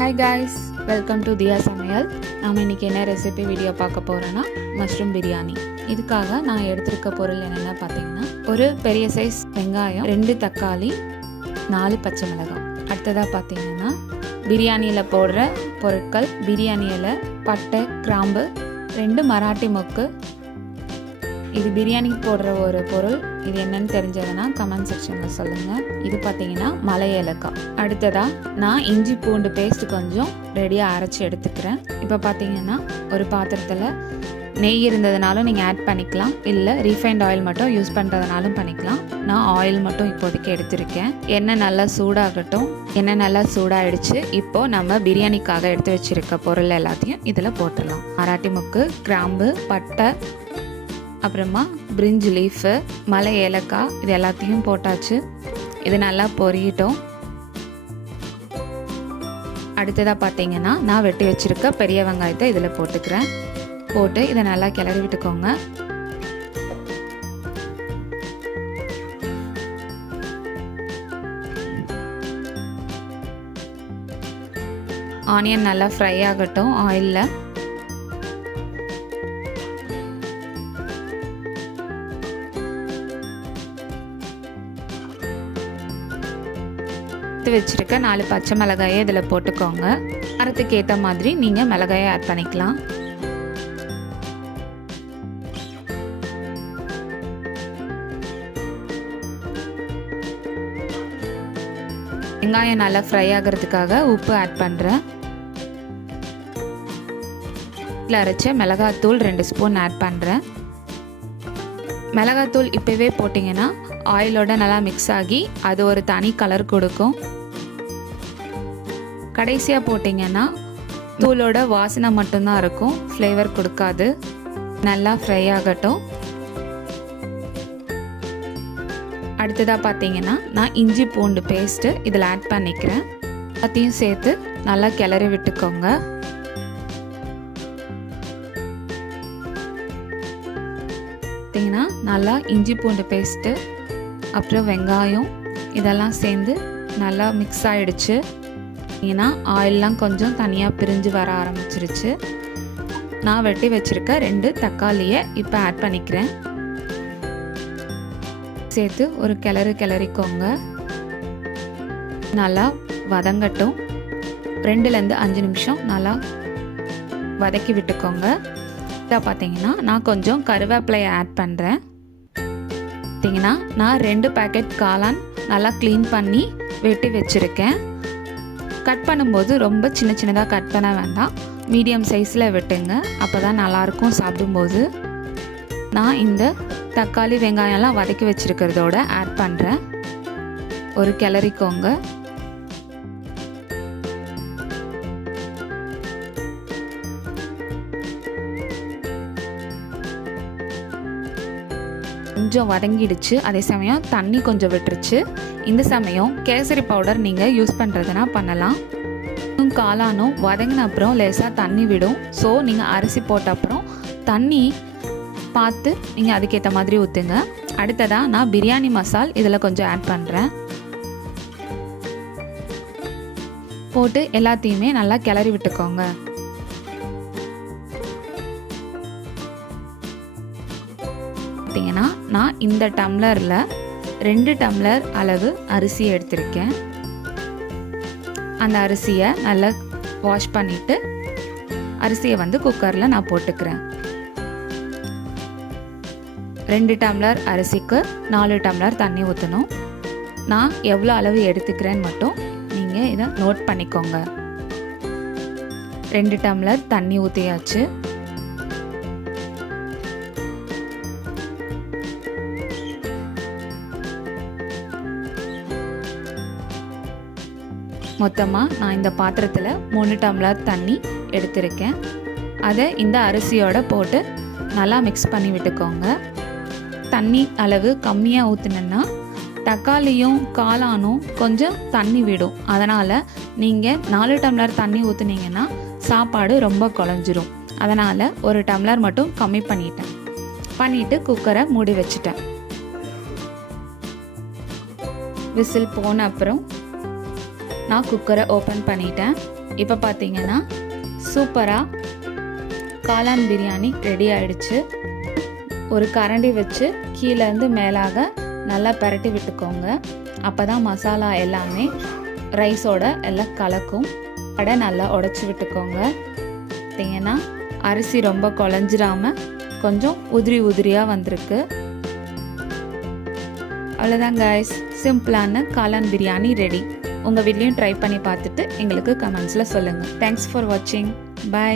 Hi guys, welcome to Diya Samayal. நாம இன்னைக்கு என்ன ரெசிபி வீடியோ பார்க்க போறோம்னா மஷ்ரூம் பிரியாணி. இதுக்காக நான் எடுத்துக்க பொருள் என்னென்ன பார்த்தீங்கன்னா ஒரு பெரிய சைஸ் வெங்காயம், 2 தக்காளி, 4 பச்சை மிளகாய். அடுத்ததா பார்த்தீங்கன்னா பிரியாணியில போடுற பொருட்கள் பிரியாணி இலை, பட்டை, கிராம்பு, 2 மராட்டி மொக்கு. இது பிரியாணிக்கு போடுற ஒரு பொருள். இது என்னன்னு தெரிஞ்சதுன்னா கமெண்ட் செக்ஷனில் சொல்லுங்கள். இது பார்த்தீங்கன்னா மலை ஏலக்காய். அடுத்ததாக நான் இஞ்சி பூண்டு பேஸ்ட் கொஞ்சம் ரெடியாக அரைச்சி எடுத்துக்கிறேன். இப்போ பார்த்தீங்கன்னா ஒரு பாத்திரத்தில் நெய் இருந்ததுனாலும் நீங்கள் ஆட் பண்ணிக்கலாம், இல்லை ரீஃபைண்ட் ஆயில் மட்டும் யூஸ் பண்ணுறதுனாலும் பண்ணிக்கலாம். நான் ஆயில் மட்டும் இப்போதைக்கு எடுத்திருக்கேன். எண்ணெய் நல்லா சூடாகட்டும். எண்ணெய் நல்லா சூடாகிடுச்சு. இப்போது நம்ம பிரியாணிக்காக எடுத்து வச்சுருக்க பொருள் எல்லாத்தையும் இதில் போட்டுடலாம். மராட்டி மொக்கு, கிராம்பு, பட்டை, அப்புறமா பிரிஞ்சி லீஃபு, மலை ஏலக்காய், இது எல்லாத்தையும் போட்டாச்சு. இது நல்லா பொரியட்டும். அடுத்ததாக பார்த்தீங்கன்னா நான் வெட்டி வச்சுருக்க பெரிய வெங்காயத்தை இதில் போட்டுக்கிறேன். போட்டு இதை நல்லா கிளறி விட்டுக்கோங்க. ஆனியன் நல்லா ஃப்ரை ஆகட்டும் ஆயிலில். வச்சிருக்க 4 பச்சை மிளகாயை இதில் போட்டுக்கோங்க. காரத்துக்கு ஏற்ற மாதிரி நீங்கள் மிளகாயை ஆட் பண்ணிக்கலாம். வெங்காயம் நல்லா ஃப்ரை ஆகிறதுக்காக உப்பு ஆட் பண்ணுறேன். இதில் அரைச்ச மிளகாத்தூள் 2 ஸ்பூன் ஆட் பண்ணுறேன். மிளகாத்தூள் இப்போவே போட்டிங்கன்னா ஆயிலோட நல்லா மிக்ஸ் ஆகி அது ஒரு தனி கலர் கொடுக்கும். கடைசியாக போட்டிங்கன்னா தூளோட வாசனை மட்டும்தான் இருக்கும், ஃப்ளேவர் கொடுக்காது. நல்லா ஃப்ரை ஆகட்டும். அடுத்ததாக பார்த்தீங்கன்னா நான் இஞ்சி பூண்டு பேஸ்ட்டு இதில் ஆட் பண்ணிக்கிறேன். அதையும் சேர்த்து நல்லா கிளறி விட்டுக்கோங்க. பார்த்தீங்கன்னா நல்லா இஞ்சி பூண்டு பேஸ்ட்டு அப்புறம் வெங்காயம் இதெல்லாம் சேர்ந்து நல்லா மிக்ஸ் ஆகிடுச்சு. ஏன்னா ஆயிலெலாம் கொஞ்சம் தனியாக பிரிஞ்சு வர ஆரம்பிச்சிருச்சு. நான் வெட்டி வச்சுருக்க 2 தக்காளியை இப்போ ஆட் பண்ணிக்கிறேன். சேர்த்து ஒரு கிளறிக்கோங்க. நல்லா வதங்கட்டும். 2லேருந்து 5 நிமிஷம் நல்லா வதக்கி விட்டுக்கோங்க. இதை பார்த்தீங்கன்னா நான் கொஞ்சம் கருவேப்பிலையை ஆட் பண்ணுறேன். பார்த்தீங்கன்னா நான் 2 பேக்கெட் காளான் நல்லா க்ளீன் பண்ணி வெட்டி வச்சுருக்கேன். கட் பண்ணும்போது ரொம்ப சின்னதாக கட் பண்ண வேண்டாம், மீடியம் சைஸில் வெட்டுங்க, அப்போ தான் நல்லாயிருக்கும் சாப்பிடும்போது. நான் இந்த தக்காளி வெங்காயம்லாம் வதக்கி வச்சுருக்கிறதோட ஆட் பண்ணுறேன். ஒரு கிளறிக்கோங்க. கொஞ்சம் வதங்கிடுச்சு. அதே சமயம் தண்ணி கொஞ்சம் விட்டுருச்சு. இந்த சமயம் கேசரி பவுடர் நீங்கள் யூஸ் பண்ணுறதுனா பண்ணலாம். காளானும் வதங்கின அப்புறம் லேசாக தண்ணி விடும். ஸோ நீங்கள் அரிசி போட்ட அப்புறம் தண்ணி பார்த்து நீங்கள் அதுக்கேற்ற மாதிரி ஊற்றுங்க. அடுத்ததாக நான் பிரியாணி மசால் இதில் கொஞ்சம் ஆட் பண்ணுறேன். போட்டு எல்லாத்தையுமே நல்லா கிளறி விட்டுக்கோங்க. பார்த்தீங்கன்னா நான் இந்த டம்ளரில் 2 டம்ளர் அளவு அரிசி எடுத்திருக்கேன். அந்த அரிசியை நல்லா வாஷ் பண்ணிவிட்டு அரிசியை குக்கரில் நான் போட்டுக்கிறேன். 2 டம்ளர் அரிசிக்கு 4 டம்ளர் தண்ணி ஊற்றணும். நான் எவ்வளோ அளவு எடுத்துக்கிறேன்னு மட்டும் நீங்கள் இதை நோட் பண்ணிக்கோங்க. 2 டம்ளர் தண்ணி ஊற்றியாச்சு. மொத்தமாக நான் இந்த பாத்திரத்தில் 3 டம்ளர் தண்ணி எடுத்திருக்கேன். அதை இந்த அரிசியோடு போட்டு நல்லா மிக்ஸ் பண்ணி விட்டுக்கோங்க. தண்ணி அளவு கம்மியாக ஊற்றுனேன்னா தக்காளியும் காளானும் கொஞ்சம் தண்ணி விடும். அதனால் நீங்கள் 4 டம்ளர் தண்ணி ஊற்றுனீங்கன்னா சாப்பாடு ரொம்ப குழஞ்சிரும். அதனால் 1 டம்ளர் மட்டும் கம்மி பண்ணிவிட்டு குக்கரை மூடி வச்சுட்டேன். விசில் போன அப்புறம் நான் குக்கரை ஓப்பன் பண்ணிட்டேன். இப்போ பார்த்தீங்கன்னா சூப்பராக காளான் பிரியாணி ரெடி ஆயிடுச்சு. ஒரு கரண்டி வச்சு கீழேருந்து மேலாக நல்லா பரட்டி விட்டுக்கோங்க. அப்போ தான் மசாலா எல்லாமே ரைஸோட எல்லாம் கலக்கும். வடை நல்லா உடச்சி விட்டுக்கோங்க. பார்த்தீங்கன்னா அரிசி ரொம்ப குழஞ்சிடாம கொஞ்சம் உதிரி உதிரியாக வந்திருக்கு. அவ்வளோதான் கைஸ், சிம்பிளான காளான் பிரியாணி ரெடி. உங்கள் வீட்லேயும் ட்ரை பண்ணி பார்த்துட்டு எங்களுக்கு கமெண்ட்ஸில் சொல்லுங்கள். தேங்க்ஸ் ஃபார் வாட்சிங். பை.